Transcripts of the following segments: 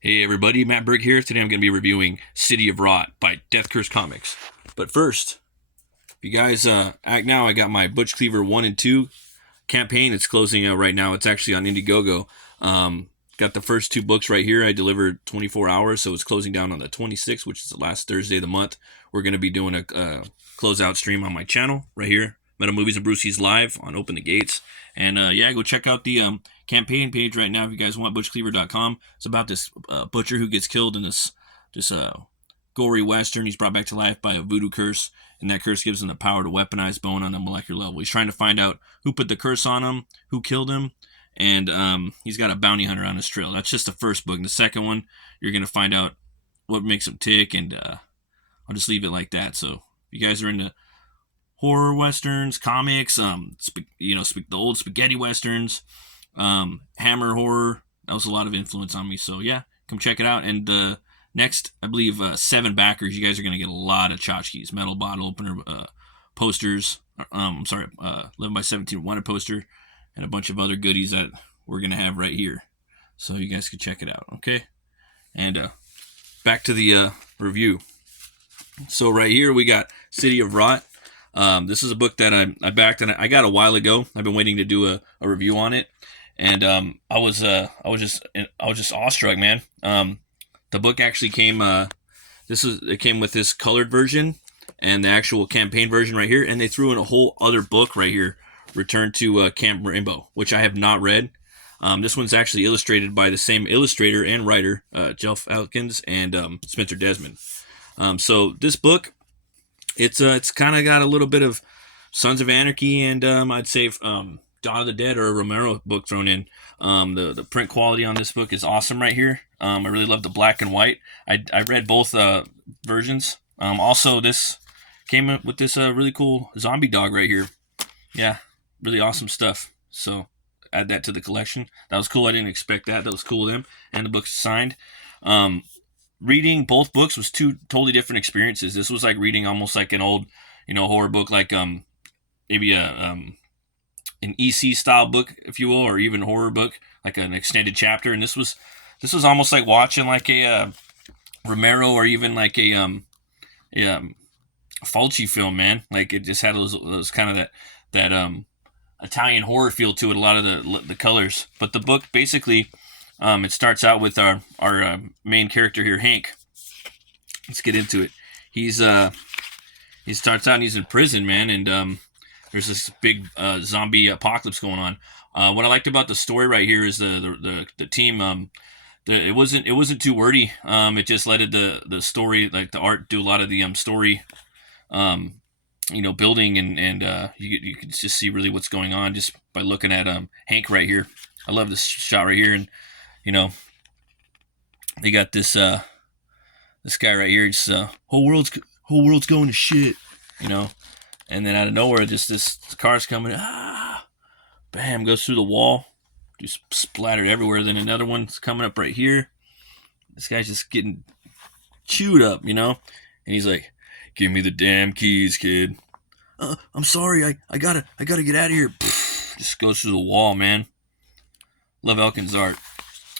Hey everybody, Matt Berg here. Today I'm going to be reviewing City of Rot by Death Curse Comics. But first, if you guys act now, I got my Butch Cleaver 1 and 2 campaign. It's closing out right now. It's actually on Indiegogo. Got the first two books right here. I delivered 24 hours, so it's closing down on the 26th, which is the last Thursday of the month. We're going to be doing a closeout stream on my channel right here, Meta Movies and Brucey's live on Open the Gates. And yeah, go check out the campaign page right now if you guys want. ButchCleaver.com. It's about this butcher who gets killed in this gory western. He's brought back to life by a voodoo curse, and that curse gives him the power to weaponize bone on a molecular level. He's trying to find out who put the curse on him, who killed him, and he's got a bounty hunter on his trail. That's just the first book. In the second one, you're going to find out what makes him tick, and I'll just leave it like that. So if you guys are into horror westerns, comics, the old spaghetti westerns, Hammer horror, that was a lot of influence on me. So yeah, come check it out. And the next, I believe, 7 backers, you guys are going to get a lot of tchotchkes, metal bottle opener, posters, 11 by 17 wanted poster, and a bunch of other goodies that we're going to have right here. So you guys can check it out, okay? And back to the review. So right here we got City of Rot. This is a book that I backed and I got a while ago. I've been waiting to do a review on it, and I was just awestruck, man. The book actually came. It came with this colored version and the actual campaign version right here, and they threw in a whole other book right here, Return to Camp Rainbow, which I have not read. This one's actually illustrated by the same illustrator and writer, Jeff Elkins and Spencer Desmond. So this book, it's kind of got a little bit of Sons of Anarchy and I'd say Dawn of the Dead or a Romero book thrown in. The print quality on this book is awesome right here. I really love the black and white. I read both versions. Also, this came up with this really cool zombie dog right here. Yeah, really awesome stuff. So add that to the collection. That was cool. I didn't expect that. That was cool of them. And the book's signed. Reading both books was two totally different experiences. This was like reading almost like an old, horror book, like maybe an EC style book, if you will, or even a horror book, like an extended chapter. And this was almost like watching like a Romero or even like a Fulci film, man. Like it just had those kind of that Italian horror feel to it. A lot of the colors, but the book basically. It starts out with our main character here, Hank. Let's get into it. He starts out and he's in prison, man, and there's this big zombie apocalypse going on. What I liked about the story right here is the team. It wasn't too wordy. It just let the story, like the art, do a lot of the story. Building and you can just see really what's going on just by looking at Hank right here. I love this shot right here, and they got this guy right here. It's whole world's going to shit, and then out of nowhere, just this car's coming. Bam, goes through the wall, just splattered everywhere. Then another one's coming up right here. This guy's just getting chewed up, and he's like, "Give me the damn keys, kid." I'm sorry, I gotta get out of here. Just goes through the wall, man. Love Elkins' art.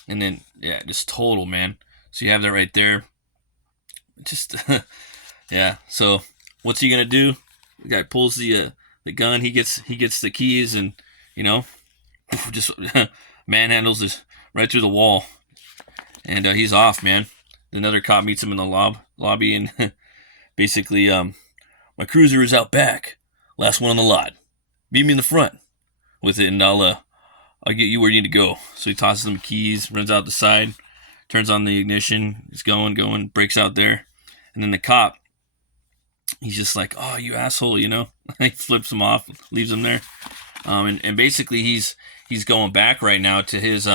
And then, yeah, just total, man. So you have that right there. Just, yeah. So what's he gonna do? The guy pulls the gun. He gets the keys, and just manhandles this right through the wall, and he's off, man. Another cop meets him in the lobby, and basically, my cruiser is out back, last one on the lot. Meet me in the front with it, and I'll get you where you need to go. So he tosses them keys, runs out the side, turns on the ignition, he's going, breaks out there. And then the cop, he's just like, "Oh, you asshole," He flips him off, leaves him there. And basically he's going back right now to his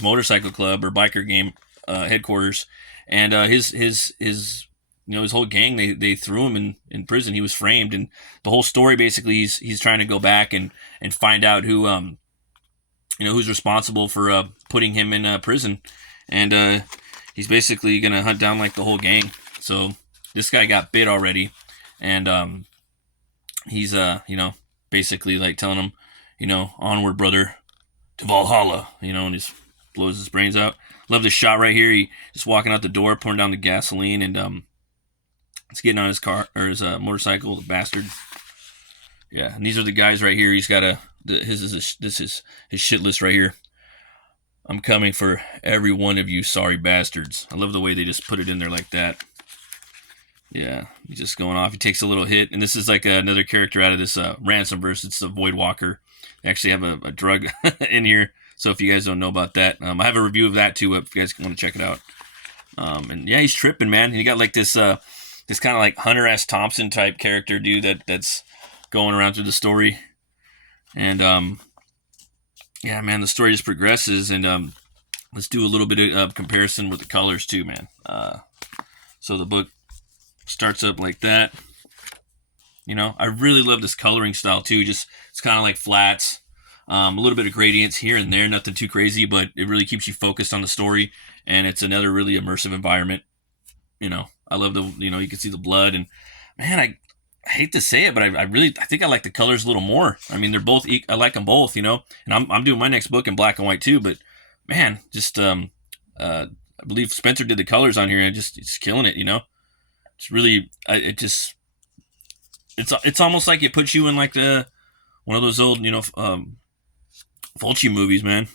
motorcycle club or biker game headquarters. And his whole gang, they threw him in prison. He was framed, and the whole story basically he's trying to go back and find out who who's responsible for putting him in prison, and he's basically gonna hunt down like the whole gang. So this guy got bit already, and he's basically like telling him, onward, brother, to Valhalla, and he's blows his brains out. Love this shot right here. He just walking out the door, pouring down the gasoline, and it's getting on his car or his motorcycle. The bastard. Yeah, and these are the guys right here. He's got this is his shit list right here. I'm coming for every one of you sorry bastards. I love the way they just put it in there like that. Yeah, he's just going off. He takes a little hit, and this is like another character out of this Ransom verse. It's the Void Walker. They actually have a drug in here, so if you guys don't know about that, I have a review of that too. If you guys want to check it out, and yeah, he's tripping, man. He got like this kind of like Hunter S. Thompson type character, dude. That's going around through the story, and yeah, man, the story just progresses, and let's do a little bit of comparison with the colors too, man. So the book starts up like that. You know, I really love this coloring style too. Just it's kind of like flats, a little bit of gradients here and there, nothing too crazy, but it really keeps you focused on the story, and it's another really immersive environment. You know, I love you can see the blood, and man, I hate to say it, but I think I like the colors a little more. I mean, they're both I like them both, you know. And I'm doing my next book in black and white too, but man, just I believe Spencer did the colors on here, and it's killing it, you know. It's really it's almost like it puts you in like one of those old, you know, Fulci movies, man.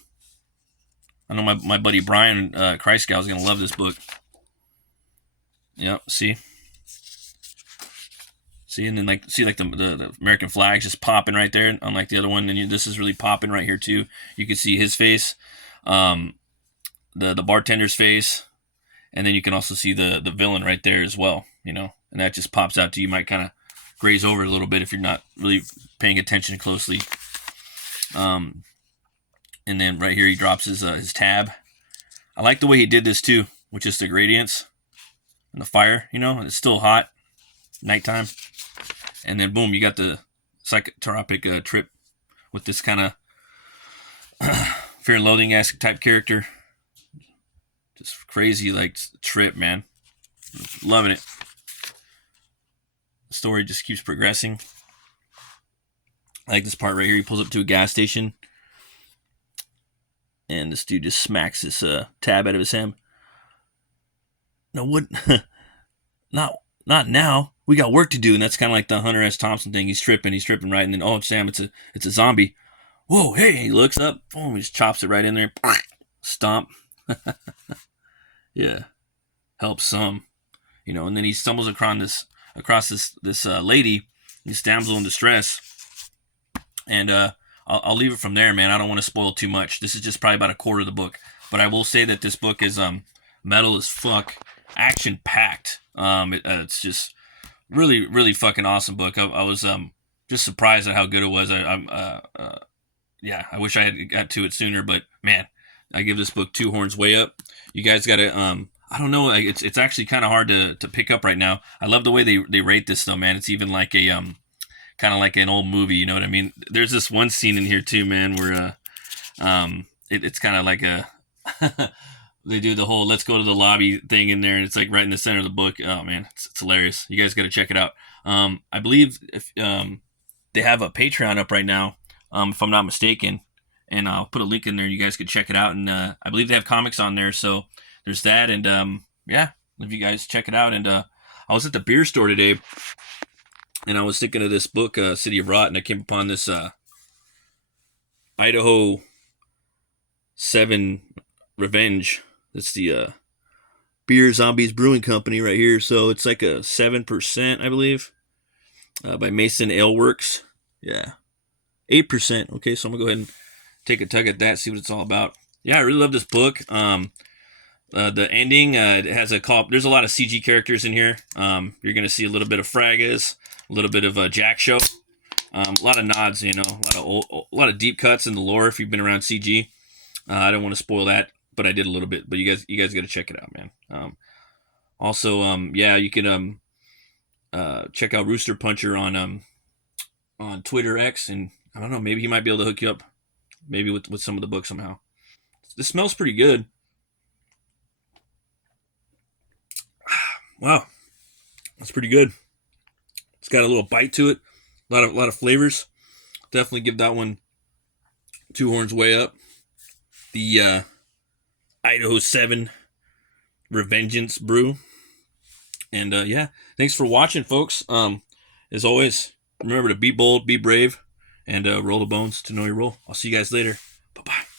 I know my buddy Brian Kreisgau is gonna love this book. Yeah, see, and then the American flags just popping right there, unlike the other one. And this is really popping right here too. You can see his face, the bartender's face, and then you can also see the villain right there as well. You know, and that just pops out to you. You might kind of graze over it a little bit if you're not really paying attention closely. And then right here he drops his tab. I like the way he did this too, with just the gradients and the fire. You know, it's still hot, nighttime, and then boom, you got the psychotropic trip with this kind of Fear and Loathing-esque type character. Just crazy like trip, man. Loving it. The story just keeps progressing. I like this part right here. He pulls up to a gas station, and this dude just smacks this tab out of his hand. No, what? Not now. We got work to do, and that's kind of like the Hunter S. Thompson thing. He's tripping right, and then oh, Sam, it's a zombie. Whoa, hey! He looks up. Boom! He just chops it right in there. Stomp. Yeah, helps some, you know. And then he stumbles across this lady, this damsel in distress, and I'll leave it from there, man. I don't want to spoil too much. This is just probably about a quarter of the book, but I will say that this book is metal as fuck, action packed. It's just really, really fucking awesome book. I was just surprised at how good it was. Yeah, I wish I had got to it sooner, but man, I give this book 2 horns way up. You guys got to, I don't know, it's actually kind of hard to pick up right now. I love the way they rate this though, man. It's even like a, kind of like an old movie, you know what I mean? There's this one scene in here too, man, where, it's kind of like a, they do the whole let's go to the lobby thing in there, and it's like right in the center of the book. Oh man, it's hilarious. You guys got to check it out. I believe if they have a Patreon up right now, if I'm not mistaken, and I'll put a link in there. You guys could check it out, and I believe they have comics on there. So there's that, and yeah, if you guys check it out. And I was at the beer store today, and I was thinking of this book, City of Rot, and I came upon this IDAHO 7 Revenge. That's the Beer Zombies Brewing Company right here. So it's like a 7%, I believe, by Mason ALEWORKS. Yeah, 8%. Okay, so I'm gonna go ahead and take a tug at that, see what it's all about. Yeah, I really love this book. The ending, it has there's a lot of CG characters in here. You're gonna see a little bit of Fragas, a little bit of Jack Show, a lot of nods, you know, a lot of deep cuts in the lore if you've been around CG. I don't want to spoil that, but I did a little bit. But you guys got to check it out, man. Also, yeah, you can check out Rooster Puncher on Twitter X, and I don't know, maybe he might be able to hook you up, maybe with some of the books somehow. This smells pretty good. Wow, that's pretty good. It's got a little bite to it, a lot of flavors. Definitely give that one 2 horns way up. The Idaho 7 Revengeance brew. And yeah, thanks for watching, folks. As always, remember to be bold, be brave, and roll the bones to know your role. I'll see you guys later. Bye-bye.